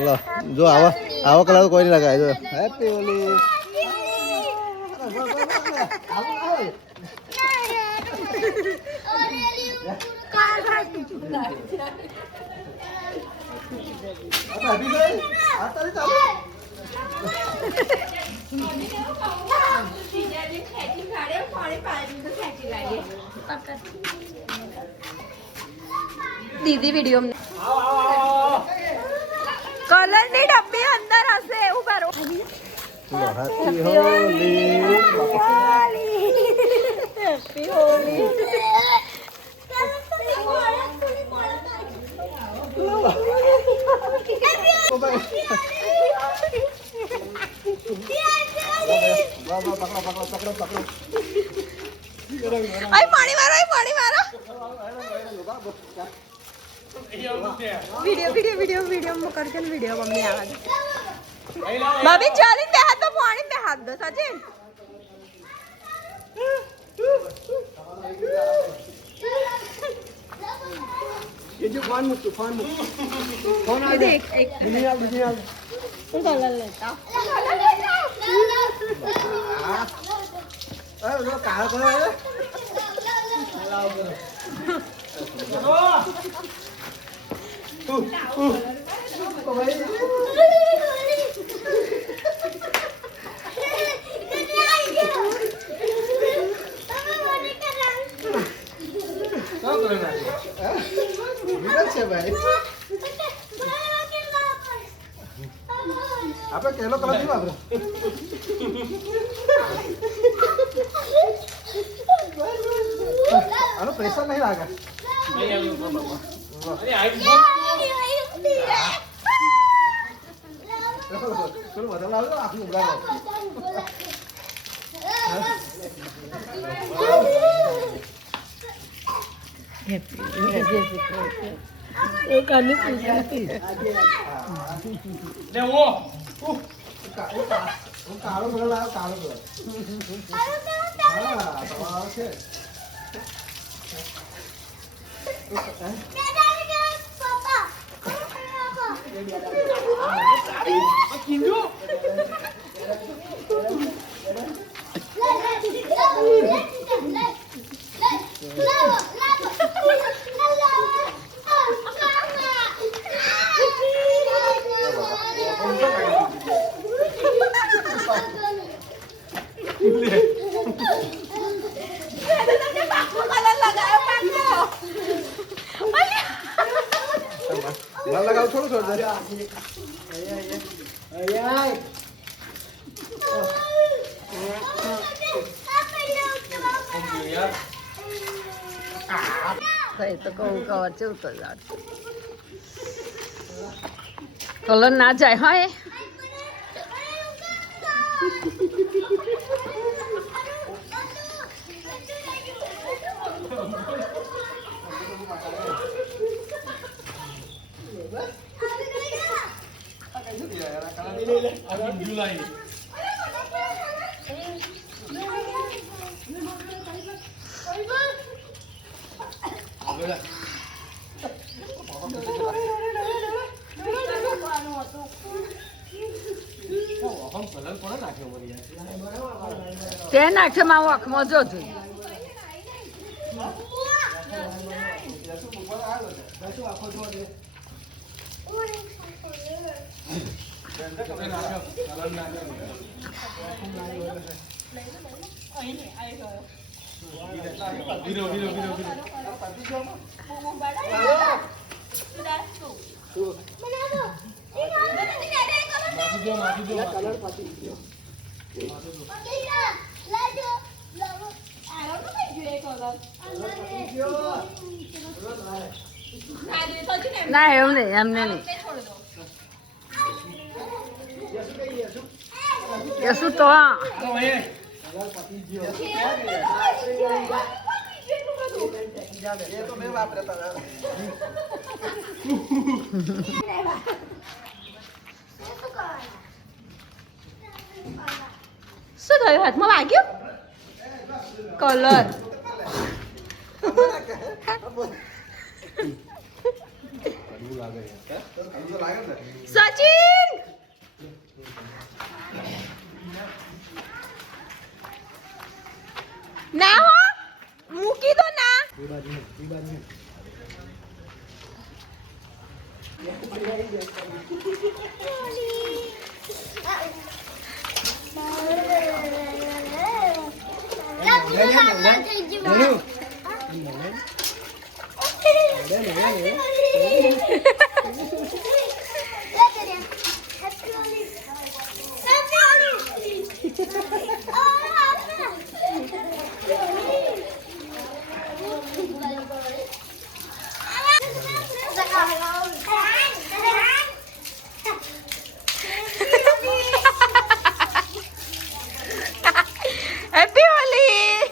લો જો આવો કલર કોઈ નહીં લગાય જો હેપી હોલી દીદી વિડીયો કલર ની ડબ્બી અંદર હશે એવું કરો happy Holi happy Holi ay પાણી મારો વિડિયો કરકે વિડિયો મમ્મી આવા ભાભી ચાલી બે હાથ તો પાણી બે હાથ દો સચિન ये जो फोन आ देख एक दुनिया तो कलर लेता अरे वो काला कलर है लाओ करो ओ भाई भाई आप केलो कलर नहीं वापरे अरे प्रेशर नहीं लगा अरे आई चलो बदल आओ आप लोग लगाओ एक आने पूछा ले वो कालो कलर लाओ कालो कलर हां तो છે लगाओ छोड़ो तो कहूँ कवर से उतर जाते कलर ना जाए हाँ ये जुलाई તે નાખે માં આંખમાં જો જોઈ ના એવું નહીં એમને નહીં શું તો ये तो मैं वापरता था શું થયું હાથમાં વાગ્યું કલર સચિન ના હો મૂકી દો ના હેપી હોલી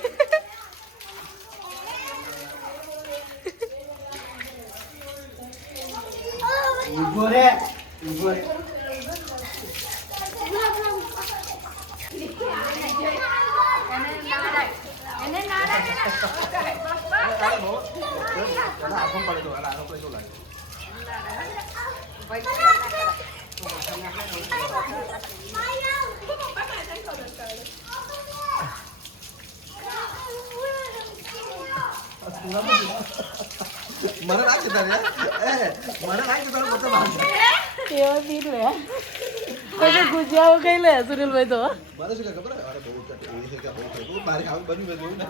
મને નાખી તારે મને નાખી તારે બધું બાંધ કેવો પી લે પછી ગુજિયાઓ કઈ લે સુનિલભાઈ તો મારે શું ખબર અરે બહુ ચટણી છે કે બહુ મારે ખાવું બન્યું મેં જોયું ને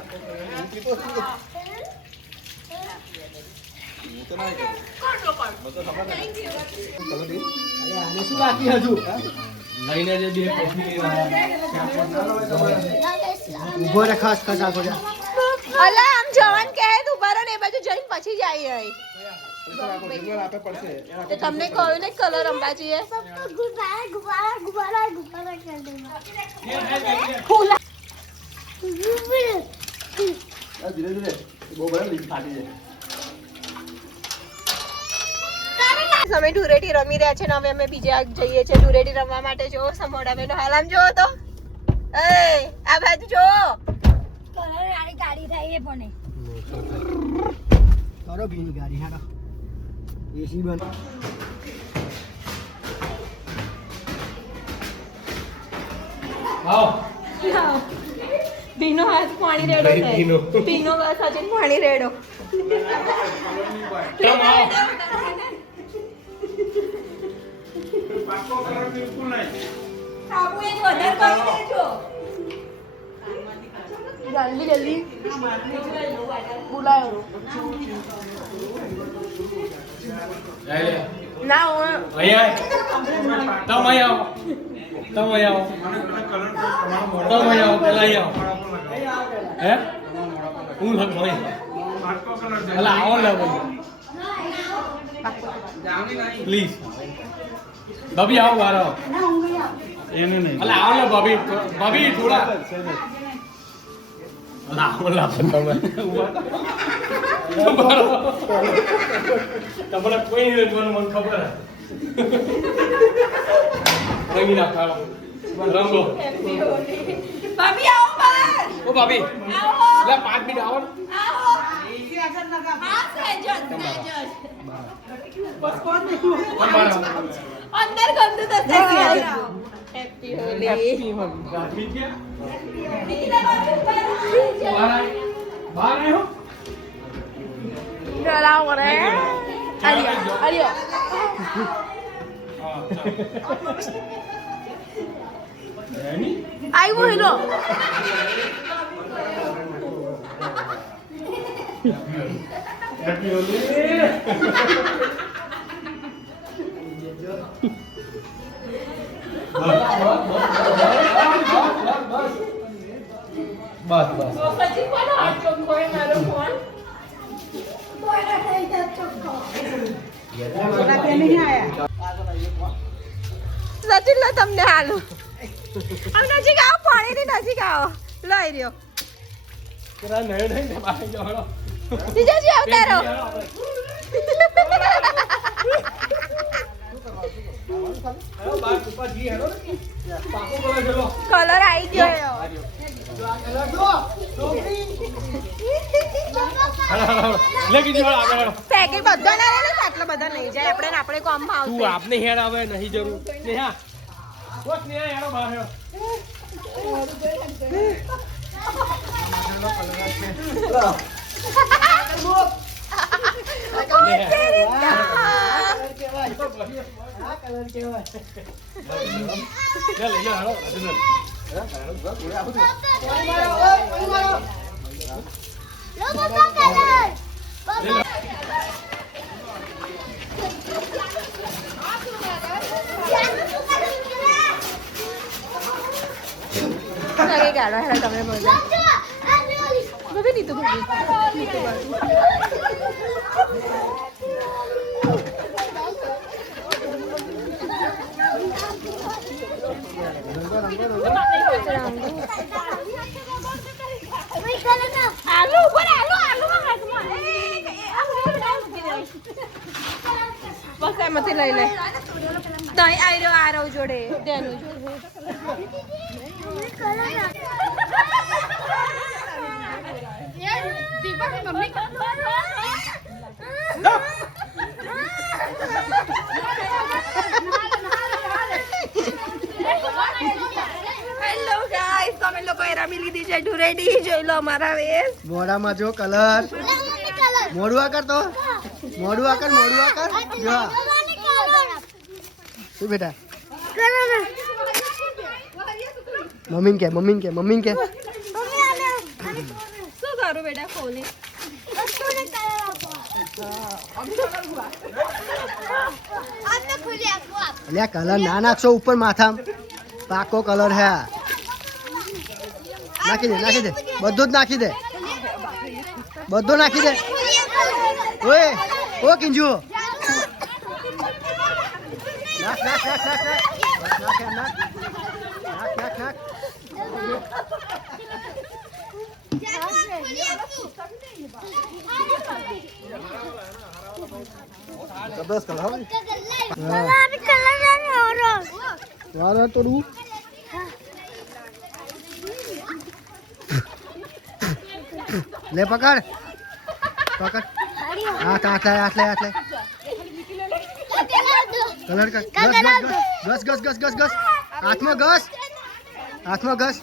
હું પીતો છું હું તો ના કરું બધો ખબર નહીં અરે આને શું બાકી હજુ લઈને જે બે કોફી ઉભો રે ખાસ ખાસ આખો જા અલા આમ જવાન કહે તું બરો ને એ બાજુ જઈને પછી જાય હઈ તો તમને કહ્યું ને કલર અંબાજી હે ધીરે ધીરે બહુ બરાબર લીક ફાટી જાય અમે ધૂળેટી રમી રહ્યા છે ને હવે અમે બીજા જઈએ છીએ ધૂળેટી રમવા માટે જો સમોડા બેનો હાલ આમ જો તો એ આ બાજુ જો કલર વાળી ગાડી થઈ એ પણ કરો ભીની ગાડી હાડો એસી બંધ ભીનો હાથ પાણી રેડો થાય ભીનો બસ હજી પાણી રેડો સાબુ એક વધારે કરી દેજો જલ્દી જલ્દી બોલાયો ના હું પ્લીઝ ભાભી આવો બાર આવો એને નહીં અલા આવો ને ભાભી ભાભી થોડા અલા આવો લા તમે તમને કોઈ નહીં મને ખબર હે રંગી નાખો રંગો ભાભી આવો બહાર ઓ ભાભી આવો લે 5 મિનિટ આવો ને આવો હા સહેજ અંદર ગંદુ થશે હેપી હોલી હેપી હોલી ભાભી ક્યાં બહાર આવ્યો ચલાવો રે અરિયો અરિયો આવ્યો હેલો હેપી હોલી બસ બસ પછી કોનો હાથ કોઈ મારો ફોન સચિન લો તમને હાલો આમ નજીક આવો પાણીની નજીક આવો લઈ રહ્યો તેરા નહી નહી બહાર જાઓ જીજાજી અવતારો કલર આવી ગયો લેકી દીવાળ આગળ પેકેટ બધો ના લે એટલા બધા નહીં જાય આપણે ને આપણે કામમાં તું આવશે આપને હેડ આવે નહીં જરૂર નેહા બસ નેહા હેડો બહાર હેડો લગે ગાડો હેડા તમે મજા બબી નીતુ બબી નીતુ આલુ ઉપર આલુ બસ એમાંથી લઈ લે દહીં આવી રહ્યો આ રહ્યો જોડે તેનું હેલો ગાઈસ તમે લોકો એ રમી લીધી છે ડુરેડી જોઈ લો અમારા વેસ મોઢામાં જો કલર મોઢું આ કર તો મોઢું આ કર જો શું બેટા મમ્મીને કે શું કરું બેટા ખોલી અલ્યા કલર ના નાખશો ઉપર માથા પાકો કલર હે નાખી દે બધું જ નાખી દે બધું નાખી દે ઓય ઓ કિંજુ નાખ બસ કલર વારો તો રૂ લે પકડ હાથ લે કલર કર ગસ હાથમાં ઘસ